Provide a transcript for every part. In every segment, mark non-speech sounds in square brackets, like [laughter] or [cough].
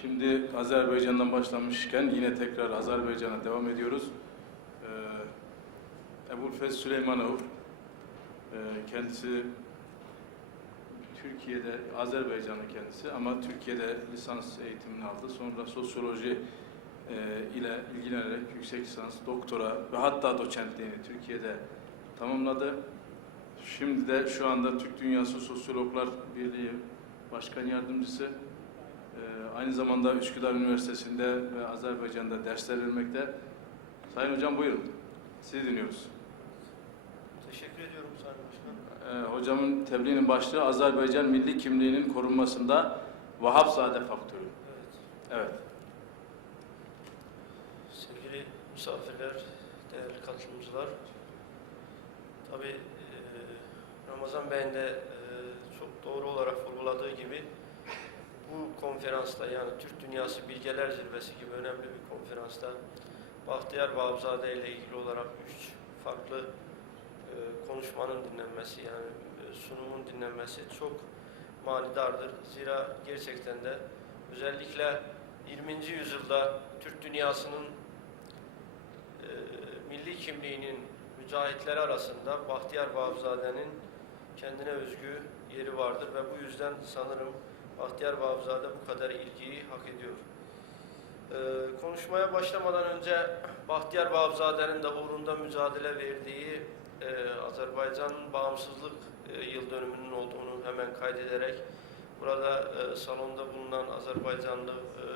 Şimdi Azerbaycan'dan başlamışken yine tekrar Azerbaycan'a devam ediyoruz. Ee, Ebulfez Süleymanov, e, kendisi Türkiye'de, Azerbaycanlı kendisi ama Türkiye'de lisans eğitimini aldı. Sonra sosyoloji e, ile ilgilenerek yüksek lisans, doktora ve hatta doçentliğini Türkiye'de tamamladı. Şimdi de şu anda Türk Dünyası Sosyologlar Birliği Başkan Yardımcısı. Ee, aynı zamanda Üsküdar Üniversitesi'nde ve Azerbaycan'da dersler vermekte. Sayın Hocam buyurun. Sizi dinliyoruz. Teşekkür ediyorum Sayın Başkan. Ee, hocamın tebliğinin başlığı Azerbaycan milli kimliğinin korunmasında Vahapzade faktörü. Evet. Evet. Sevgili misafirler, değerli katılımcılar. Tabii e, Ramazan Bey'in de e, çok doğru olarak vurguladığı gibi bu konferansta yani Türk Dünyası Bilgeler Zirvesi gibi önemli bir konferansta Bahtiyar Vahapzade ile ilgili olarak üç farklı e, konuşmanın dinlenmesi yani e, sunumun dinlenmesi çok manidardır. Zira gerçekten de özellikle 20. yüzyılda Türk dünyasının e, milli kimliğinin mücahitleri arasında Bahtiyar Vahapzade'nin kendine özgü yeri vardır ve bu yüzden sanırım Bahtiyar Vahapzade bu kadar ilgiyi hak ediyor. E, konuşmaya başlamadan önce Bahtiyar Vahapzade'nin de uğrunda mücadele verdiği e, Azerbaycan'ın bağımsızlık e, yıl dönümünün olduğunu hemen kaydederek burada e, salonda bulunan Azerbaycanlı e,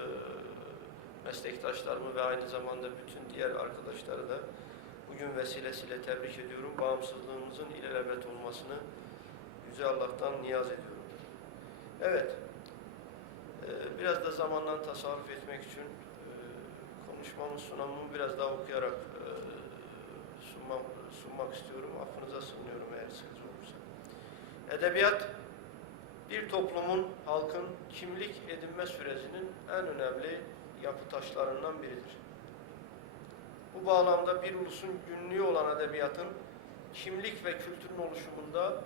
meslektaşlarımı ve aynı zamanda bütün diğer arkadaşları da bugün vesilesiyle tebrik ediyorum. Bağımsızlığımızın ilelebet olmasını Yüce Allah'tan niyaz ediyorum. Evet, biraz da zamandan tasarruf etmek için e, konuşmamın sunamımı biraz daha okuyarak e, sunmam, sunmak istiyorum. Affınıza sığınıyorum eğer sıkıcı olursa. Edebiyat, bir toplumun, halkın kimlik edinme sürecinin en önemli yapı taşlarından biridir. Bu bağlamda bir ulusun günlüğü olan edebiyatın kimlik ve kültürün oluşumunda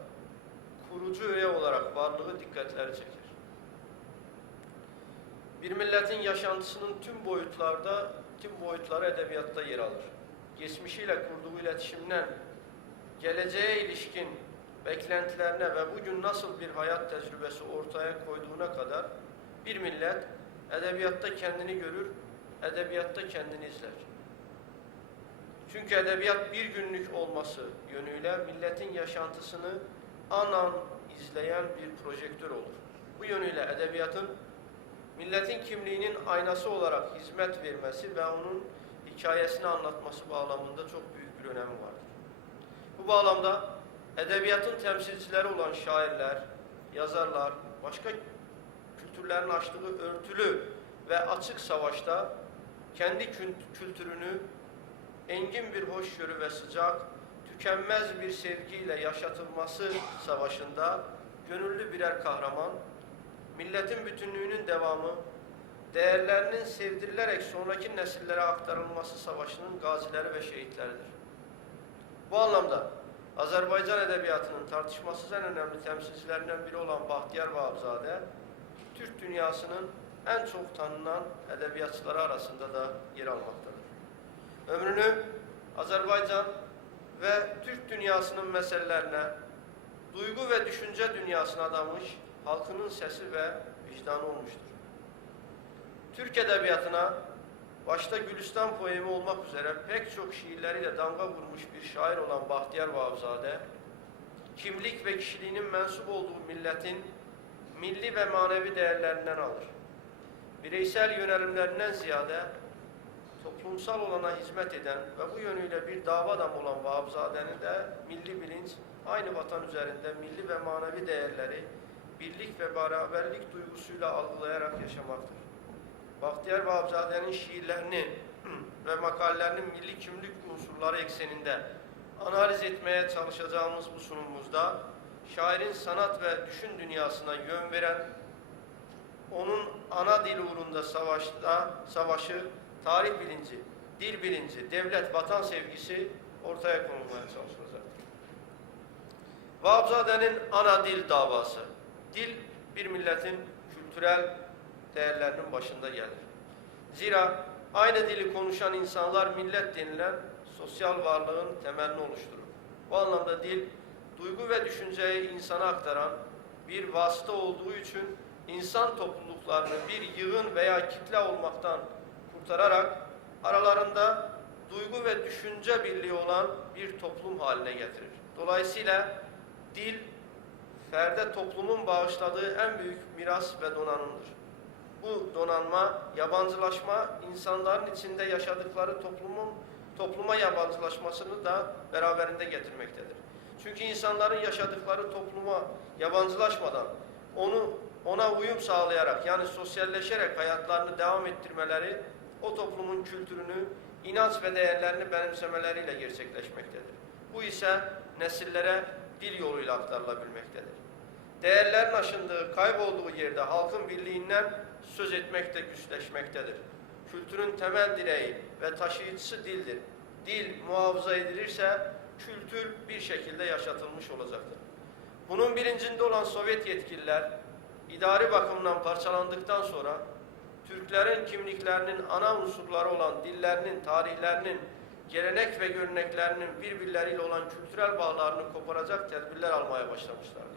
kurucu üye olarak varlığı dikkatleri çeker. Bir milletin yaşantısının tüm boyutlarda, tüm boyutları edebiyatta yer alır. Geçmişiyle kurduğu iletişimden, geleceğe ilişkin beklentilerine ve bugün nasıl bir hayat tecrübesi ortaya koyduğuna kadar bir millet edebiyatta kendini görür, edebiyatta kendini izler. Çünkü edebiyat bir günlük olması yönüyle milletin yaşantısını an an izleyen bir projektör olur. Bu yönüyle edebiyatın milletin kimliğinin aynası olarak hizmet vermesi ve onun hikayesini anlatması bağlamında çok büyük bir önemi vardır. Bu bağlamda edebiyatın temsilcileri olan şairler, yazarlar, başka kültürlerin açtığı örtülü ve açık savaşta kendi kült- kültürünü engin bir hoşgörü ve sıcak, tükenmez bir sevgiyle yaşatılması savaşında gönüllü birer kahraman, milletin bütünlüğünün devamı, değerlerinin sevdirilerek sonraki nesillere aktarılması savaşının gazileri ve şehitleridir. Bu anlamda Azerbaycan edebiyatının tartışmasız en önemli temsilcilerinden biri olan Bahtiyar Vahapzade, Türk dünyasının en çok tanınan edebiyatçıları arasında da yer almaktadır. Ömrünü Azerbaycan ve Türk dünyasının meselelerine, duygu ve düşünce dünyasına adamış halkının sesi ve vicdanı olmuştur. Türk edebiyatına başta Gülistan poemi olmak üzere pek çok şiirleriyle damga vurmuş bir şair olan Bahtiyar Vahapzade, kimlik ve kişiliğinin mensup olduğu milletin milli ve manevi değerlerinden alır. Bireysel yönelimlerinden ziyade toplumsal olana hizmet eden ve bu yönüyle bir dava adamı olan Vahapzade'nin de milli bilinç, aynı vatan üzerinde milli ve manevi değerleri birlik ve beraberlik duygusuyla algılayarak yaşamaktır. Bahtiyar Vahapzade'nin şiirlerini [clears throat] ve makalelerinin milli kimlik unsurları ekseninde analiz etmeye çalışacağımız bu sunumumuzda şairin sanat ve düşün dünyasına yön veren, onun ana dil uğrunda savaşta savaşı, tarih bilinci, dil bilinci, devlet, vatan sevgisi ortaya konulmaya çalışılacaktır. Vahapzade'nin ana dil davası. Dil bir milletin kültürel, değerlerinin başında gelir. Zira aynı dili konuşan insanlar millet denilen sosyal varlığın temelini oluşturur. Bu anlamda dil, duygu ve düşünceyi insana aktaran bir vasıta olduğu için insan topluluklarını bir yığın veya kitle olmaktan kurtararak aralarında duygu ve düşünce birliği olan bir toplum haline getirir. Dolayısıyla dil, ferde toplumun bağışladığı en büyük miras ve donanımdır. Bu donanma, yabancılaşma, insanların içinde yaşadıkları toplumun topluma yabancılaşmasını da beraberinde getirmektedir. Çünkü insanların yaşadıkları topluma yabancılaşmadan, onu ona uyum sağlayarak yani sosyalleşerek hayatlarını devam ettirmeleri o toplumun kültürünü, inanç ve değerlerini benimsemeleriyle gerçekleşmektedir. Bu ise nesillere dil yoluyla aktarılabilmektedir. Değerlerin aşındığı, kaybolduğu yerde halkın birliğinden söz etmekte güçleşmektedir. Kültürün temel direği ve taşıyıcısı dildir. Dil muhafaza edilirse kültür bir şekilde yaşatılmış olacaktır. Bunun bilincinde olan Sovyet yetkililer idari bakımdan parçalandıktan sonra Türklerin kimliklerinin ana unsurları olan dillerinin, tarihlerinin, gelenek ve göreneklerinin birbirleriyle olan kültürel bağlarını koparacak tedbirler almaya başlamışlardır.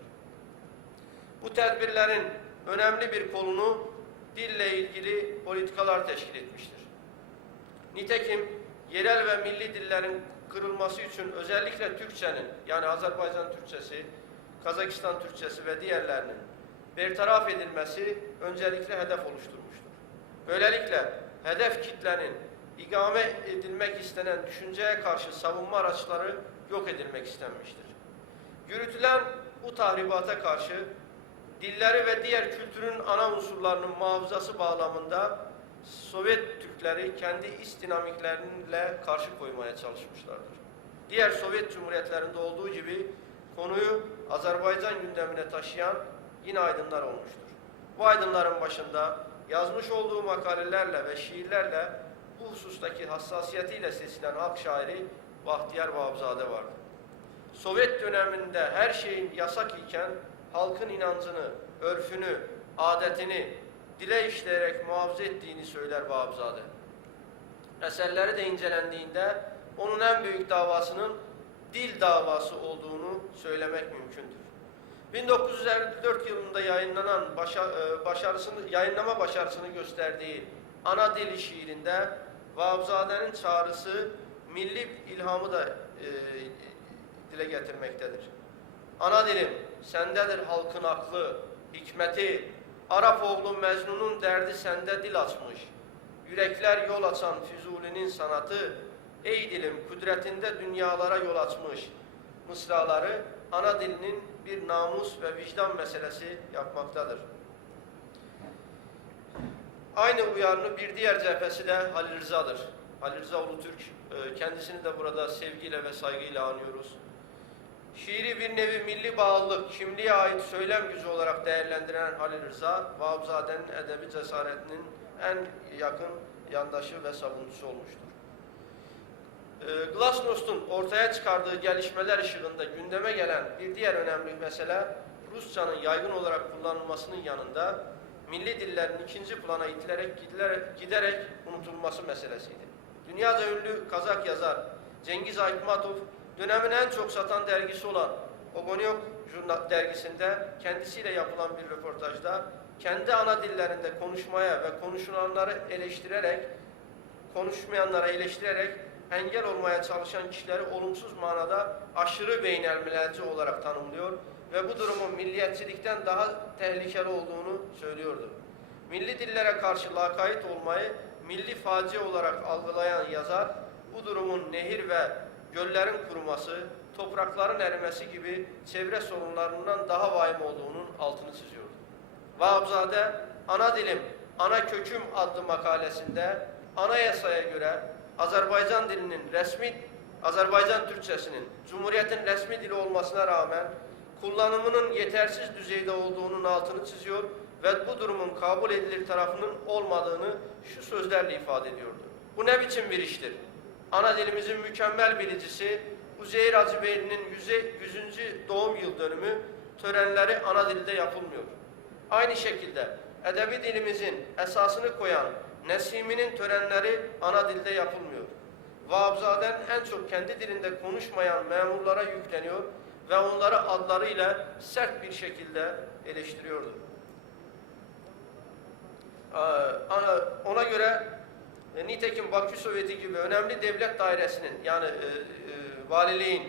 Bu tedbirlerin önemli bir kolunu dille ilgili politikalar teşkil etmiştir. Nitekim yerel ve milli dillerin kırılması için özellikle Türkçenin yani Azerbaycan Türkçesi, Kazakistan Türkçesi ve diğerlerinin bertaraf edilmesi öncelikle hedef oluşturmuştur. Böylelikle hedef kitlenin igame edilmek istenen düşünceye karşı savunma araçları yok edilmek istenmiştir. Yürütülen bu tahribata karşı dilleri ve diğer kültürün ana unsurlarının muhafazası bağlamında Sovyet Türkleri kendi iç dinamikleriyle karşı koymaya çalışmışlardır. Diğer Sovyet Cumhuriyetlerinde olduğu gibi konuyu Azerbaycan gündemine taşıyan yine aydınlar olmuştur. Bu aydınların başında yazmış olduğu makalelerle ve şiirlerle bu husustaki hassasiyetiyle seçilen halk şairi Bahtiyar Vahapzade vardı. Sovyet döneminde her şeyin yasak iken halkın inancını, örfünü, adetini dile işleyerek muhafaza ettiğini söyler Vahapzade. Eserleri de incelendiğinde onun en büyük davasının dil davası olduğunu söylemek mümkündür. 1954 yılında yayınlanan başa, e, başarısını, yayınlama başarısını gösterdiği ana dili şiirinde Vahapzade'nin çağrısı milli ilhamı da e, dile getirmektedir. Ana dilim, sendedir halkın aklı, hikmeti, Arap oğlu Mecnun'un derdi sende dil açmış. Yürekler yol açan Füzuli'nin sanatı, ey dilim kudretinde dünyalara yol açmış. Mısraları ana dilinin bir namus ve vicdan meselesi yapmaktadır. Aynı uyarını bir diğer cephesi de Halil Rıza'dır. Halil Rıza Ulutürk, e, kendisini de burada sevgiyle ve saygıyla anıyoruz. Şiiri bir nevi milli bağlılık, kimliğe ait söylem gücü olarak değerlendiren Halil Rıza, Vahapzade'nin edebi cesaretinin en yakın yandaşı ve savunucusu olmuştur. E, Glasnost'un ortaya çıkardığı gelişmeler ışığında gündeme gelen bir diğer önemli mesele, Rusçanın yaygın olarak kullanılmasının yanında milli dillerin ikinci plana itilerek giderek, giderek unutulması meselesiydi. Dünyaca ünlü Kazak yazar Cengiz Aytmatov dönemin en çok satan dergisi olan Ogonyok dergisinde kendisiyle yapılan bir röportajda kendi ana dillerinde konuşmaya ve konuşulanları eleştirerek, konuşmayanlara eleştirerek engel olmaya çalışan kişileri olumsuz manada aşırı beynelmilerci olarak tanımlıyor ve bu durumun milliyetçilikten daha tehlikeli olduğunu söylüyordu. Milli dillere karşı lakayt olmayı milli facia olarak algılayan yazar, bu durumun nehir ve göllerin kuruması, toprakların erimesi gibi çevre sorunlarından daha vahim olduğunun altını çiziyordu. Vahapzade, ana dilim, ana köküm adlı makalesinde anayasaya göre Azerbaycan dilinin resmi, Azerbaycan Türkçesinin Cumhuriyet'in resmi dili olmasına rağmen kullanımının yetersiz düzeyde olduğunun altını çiziyor ve bu durumun kabul edilir tarafının olmadığını şu sözlerle ifade ediyordu. Bu ne biçim bir iştir? Ana dilimizin mükemmel bilicisi Uzeyir Hacıbeyli'nin 100. doğum yıl dönümü törenleri ana dilde yapılmıyor. Aynı şekilde edebi dilimizin esasını koyan Nesimi'nin törenleri ana dilde yapılmıyor. Vahapzaden en çok kendi dilinde konuşmayan memurlara yükleniyor ve onları adlarıyla sert bir şekilde eleştiriyordu. Ee, Ona göre e, nitekim Bakü Sovyeti gibi önemli devlet dairesinin yani e, e, valiliğin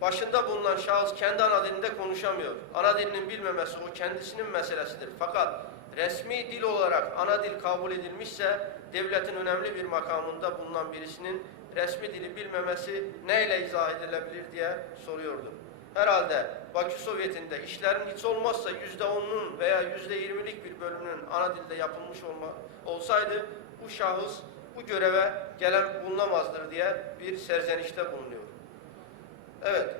başında bulunan şahıs kendi ana dilinde konuşamıyor. Ana dilinin bilmemesi o kendisinin meselesidir. Fakat resmi dil olarak ana dil kabul edilmişse devletin önemli bir makamında bulunan birisinin resmi dili bilmemesi neyle izah edilebilir diye soruyordu. Herhalde Bakü Sovyeti'nde işlerin hiç olmazsa yüzde onunun veya yüzde yirmilik bir bölümünün ana dilde yapılmış olma, olsaydı bu şahıs bu göreve gelen bulunamazdır diye bir serzenişte bulunuyor. Evet,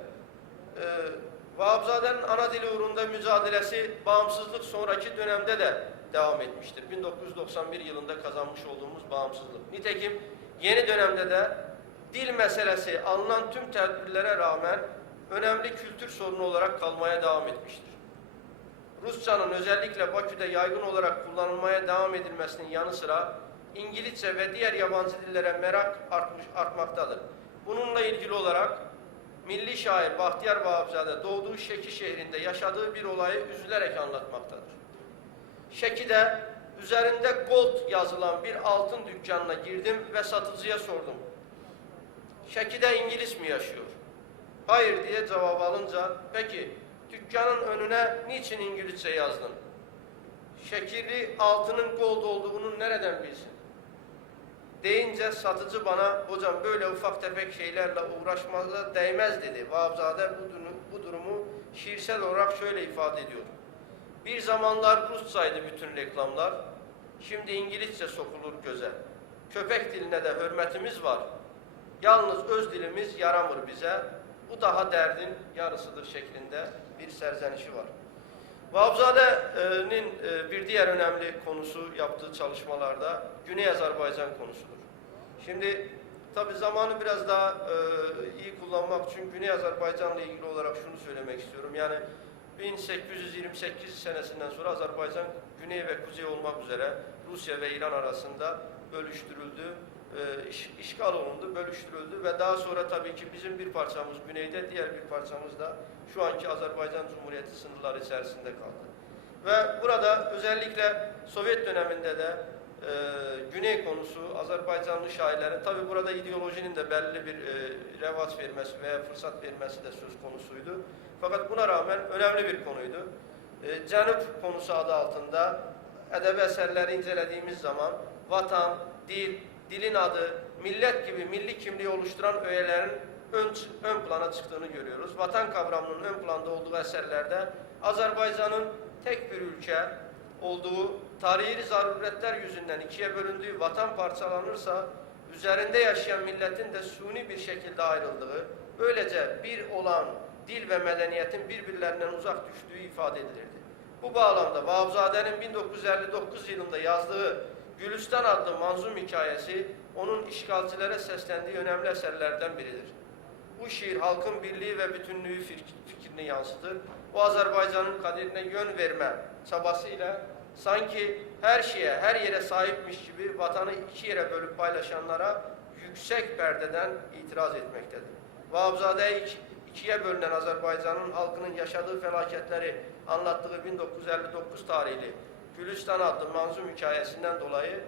ee, Vahapzade'nin ana dili uğrunda mücadelesi bağımsızlık sonraki dönemde de devam etmiştir. 1991 yılında kazanmış olduğumuz bağımsızlık. Nitekim yeni dönemde de dil meselesi alınan tüm tedbirlere rağmen önemli kültür sorunu olarak kalmaya devam etmiştir. Rusçanın özellikle Bakü'de yaygın olarak kullanılmaya devam edilmesinin yanı sıra İngilizce ve diğer yabancı dillere merak artmış, artmaktadır. Bununla ilgili olarak milli şair Bahtiyar Vahapzade doğduğu Şeki şehrinde yaşadığı bir olayı üzülerek anlatmaktadır. Şeki'de üzerinde gold yazılan bir altın dükkanına girdim ve satıcıya sordum. Şeki'de İngiliz mi yaşıyor? Hayır diye cevap alınca, peki dükkanın önüne niçin İngilizce yazdın? Şekilli altının gold olduğunu nereden bilsin? Deyince satıcı bana, hocam böyle ufak tefek şeylerle uğraşmaza değmez dedi. Vahapzade bu durumu, bu durumu şiirsel olarak şöyle ifade ediyor. Bir zamanlar Rusçaydı bütün reklamlar, şimdi İngilizce sokulur göze. Köpek diline de hürmetimiz var. Yalnız öz dilimiz yaramır bize. Bu daha derdin yarısıdır şeklinde bir serzenişi var. Vahapzade'nin e, bir diğer önemli konusu yaptığı çalışmalarda Güney Azerbaycan konusudur. Şimdi tabi zamanı biraz daha e, iyi kullanmak için Güney Azerbaycan'la ilgili olarak şunu söylemek istiyorum. Yani 1828 senesinden sonra Azerbaycan Güney ve Kuzey olmak üzere Rusya ve İran arasında bölüştürüldü, e, iş- işgal olundu, bölüştürüldü ve daha sonra tabii ki bizim bir parçamız güneyde, diğer bir parçamız da şu anki Azerbaycan Cumhuriyeti sınırları içerisinde kaldı. Ve burada özellikle Sovyet döneminde de e, Güney konusu Azerbaycanlı şairlerin tabi burada ideolojinin de belli bir e, revaç vermesi veya fırsat vermesi de söz konusuydu. Fakat buna rağmen önemli bir konuydu. E, Canup konusu adı altında edebi eserleri incelediğimiz zaman vatan, dil, dilin adı, millet gibi milli kimliği oluşturan öğelerin ön, ön plana çıktığını görüyoruz. Vatan kavramının ön planda olduğu eserlerde Azerbaycan'ın tek bir ülke olduğu, tarihi zaruretler yüzünden ikiye bölündüğü vatan parçalanırsa, üzerinde yaşayan milletin de suni bir şekilde ayrıldığı, böylece bir olan dil ve medeniyetin birbirlerinden uzak düştüğü ifade edilirdi. Bu bağlamda Vahapzade'nin 1959 yılında yazdığı Gülistan adlı manzum hikayesi, onun işgalcilere seslendiği önemli eserlerden biridir. Bu şiir halkın birliği ve bütünlüğü fik- fikrini yansıtır. O Azerbaycan'ın kaderine yön verme çabasıyla sanki her şeye, her yere sahipmiş gibi vatanı iki yere bölüp paylaşanlara yüksek perdeden itiraz etmektedir. Vahapzade'ye iki- ikiye bölünen Azerbaycan'ın halkının yaşadığı felaketleri anlattığı 1959 tarihli Gülistan adlı manzum hikayesinden dolayı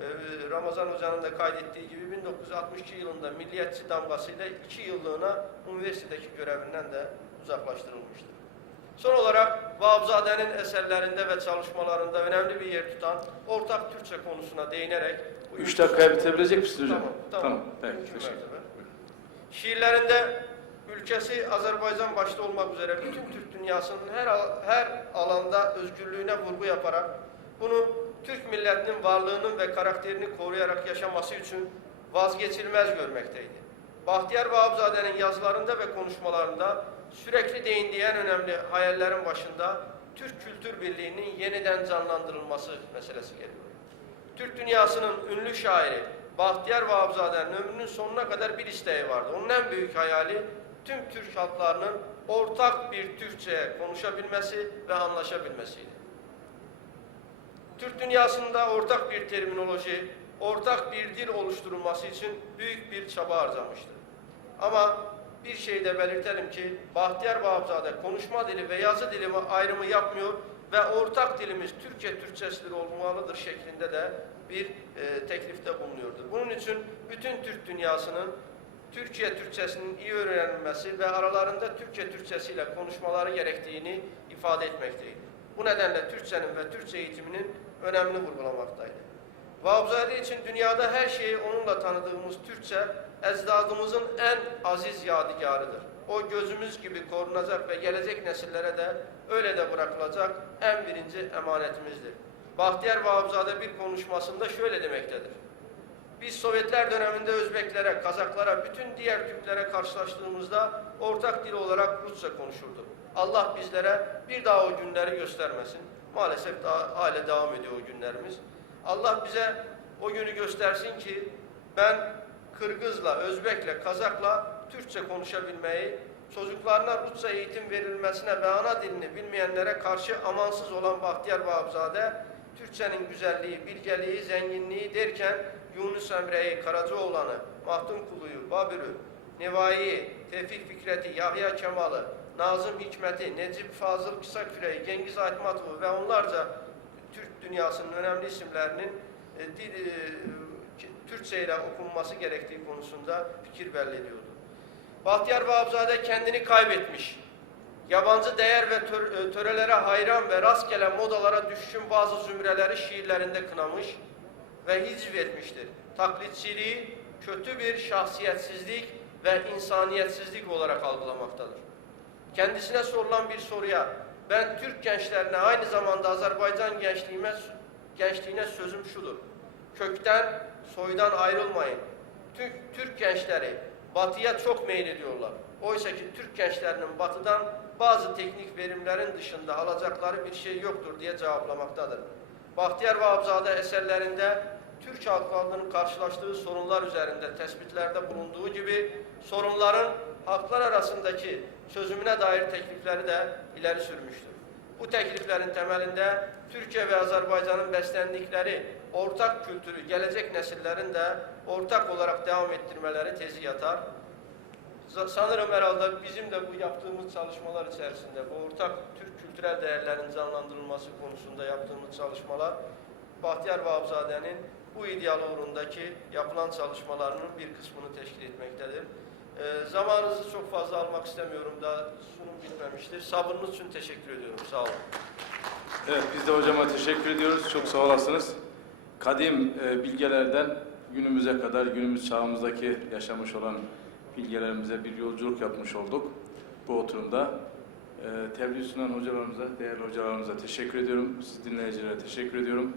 ee, Ramazan Hoca'nın da kaydettiği gibi 1962 yılında milliyetçi damgasıyla iki yıllığına üniversitedeki görevinden de uzaklaştırılmıştır. Son olarak Vahapzade'nin eserlerinde ve çalışmalarında önemli bir yer tutan ortak Türkçe konusuna değinerek Üç dakikaya bitirebilecek misiniz hocam? Tamam, tamam. Peki, Mümkün teşekkür mertebe. Şiirlerinde ülkesi Azerbaycan başta olmak üzere bütün Türk dünyasının her her alanda özgürlüğüne vurgu yaparak bunu Türk milletinin varlığının ve karakterini koruyarak yaşaması için vazgeçilmez görmekteydi. Bahtiyar Vahapzade'nin yazılarında ve konuşmalarında sürekli değindiği en önemli hayallerin başında Türk kültür birliğinin yeniden canlandırılması meselesi geliyor. Türk dünyasının ünlü şairi Bahtiyar Vahapzade'nin ömrünün sonuna kadar bir isteği vardı. Onun en büyük hayali tüm Türk halklarının ortak bir Türkçe konuşabilmesi ve anlaşabilmesiydi. Türk dünyasında ortak bir terminoloji, ortak bir dil oluşturulması için büyük bir çaba harcamıştır. Ama bir şey de belirtelim ki Bahtiyar Vahapzade konuşma dili ve yazı dili ayrımı yapmıyor ve ortak dilimiz Türkçe Türkçesidir olmalıdır şeklinde de bir e, teklifte bulunuyordur. Bunun için bütün Türk dünyasının Türkçe Türkçesinin iyi öğrenilmesi ve aralarında Türkçe Türkçesiyle konuşmaları gerektiğini ifade etmekteydi. Bu nedenle Türkçenin ve Türkçe eğitiminin önemini vurgulamaktaydı. Vahapzade için dünyada her şeyi onunla tanıdığımız Türkçe, ecdadımızın en aziz yadigarıdır. O gözümüz gibi korunacak ve gelecek nesillere de öyle de bırakılacak en birinci emanetimizdir. Bahtiyar Vahapzade bir konuşmasında şöyle demektedir. Biz Sovyetler döneminde Özbeklere, Kazaklara, bütün diğer Türklere karşılaştığımızda ortak dil olarak Rusça konuşurduk. Allah bizlere bir daha o günleri göstermesin. Maalesef daha, hala devam ediyor o günlerimiz. Allah bize o günü göstersin ki ben Kırgızla, Özbekle, Kazakla Türkçe konuşabilmeyi, çocuklarına Rusça eğitim verilmesine ve ana dilini bilmeyenlere karşı amansız olan Bahtiyar Vahapzade, Türkçenin güzelliği, bilgeliği, zenginliği derken Yunus Emre'yi, Karacaoğlan'ı, Mahdum Kulu'yu, Babür'ü, Nevai'yi, Tevfik Fikret'i, Yahya Kemal'ı, Nazım Hikmet'i, Necip Fazıl Kısaküre'yi, Cengiz Aytmatov'u ve onlarca Türk dünyasının önemli isimlerinin e, dil, e, Türkçe ile okunması gerektiği konusunda fikir belli ediyordu. Bahtiyar Vahapzade kendini kaybetmiş. Yabancı değer ve tör- e, törelere hayran ve rastgele modalara düşkün bazı zümreleri şiirlerinde kınamış ve hicv etmiştir. Taklitçiliği kötü bir şahsiyetsizlik ve insaniyetsizlik olarak algılamaktadır. Kendisine sorulan bir soruya ben Türk gençlerine aynı zamanda Azerbaycan gençliğime gençliğine sözüm şudur. Kökten, soydan ayrılmayın. Türk, Türk gençleri batıya çok meylediyorlar. Oysa ki Türk gençlerinin batıdan bazı teknik verimlerin dışında alacakları bir şey yoktur diye cevaplamaktadır. Bahtiyar Vahapzade eserlerinde Türk halklarının karşılaştığı sorunlar üzerinde tespitlerde bulunduğu gibi sorunların halklar arasındaki çözümüne dair teklifleri de ileri sürmüştür. Bu tekliflerin temelinde Türkiye ve Azerbaycan'ın beslendikleri ortak kültürü gelecek nesillerin de ortak olarak devam ettirmeleri tezi yatar. Sanırım herhalde bizim de bu yaptığımız çalışmalar içerisinde bu ortak Türk kültürel değerlerin canlandırılması konusunda yaptığımız çalışmalar Bahtiyar Vahapzade'nin bu ideal uğrundaki yapılan çalışmalarının bir kısmını teşkil etmektedir. Ee, zamanınızı çok fazla almak istemiyorum da sunum bitmemiştir. Sabrınız için teşekkür ediyorum. Sağ olun. Evet, biz de hocama teşekkür ediyoruz. Çok sağ olasınız. Kadim e, bilgelerden günümüze kadar, günümüz çağımızdaki yaşamış olan bilgelerimize bir yolculuk yapmış olduk bu oturumda. E, tebliğ sunan hocalarımıza, değerli hocalarımıza teşekkür ediyorum. Siz dinleyicilere teşekkür ediyorum.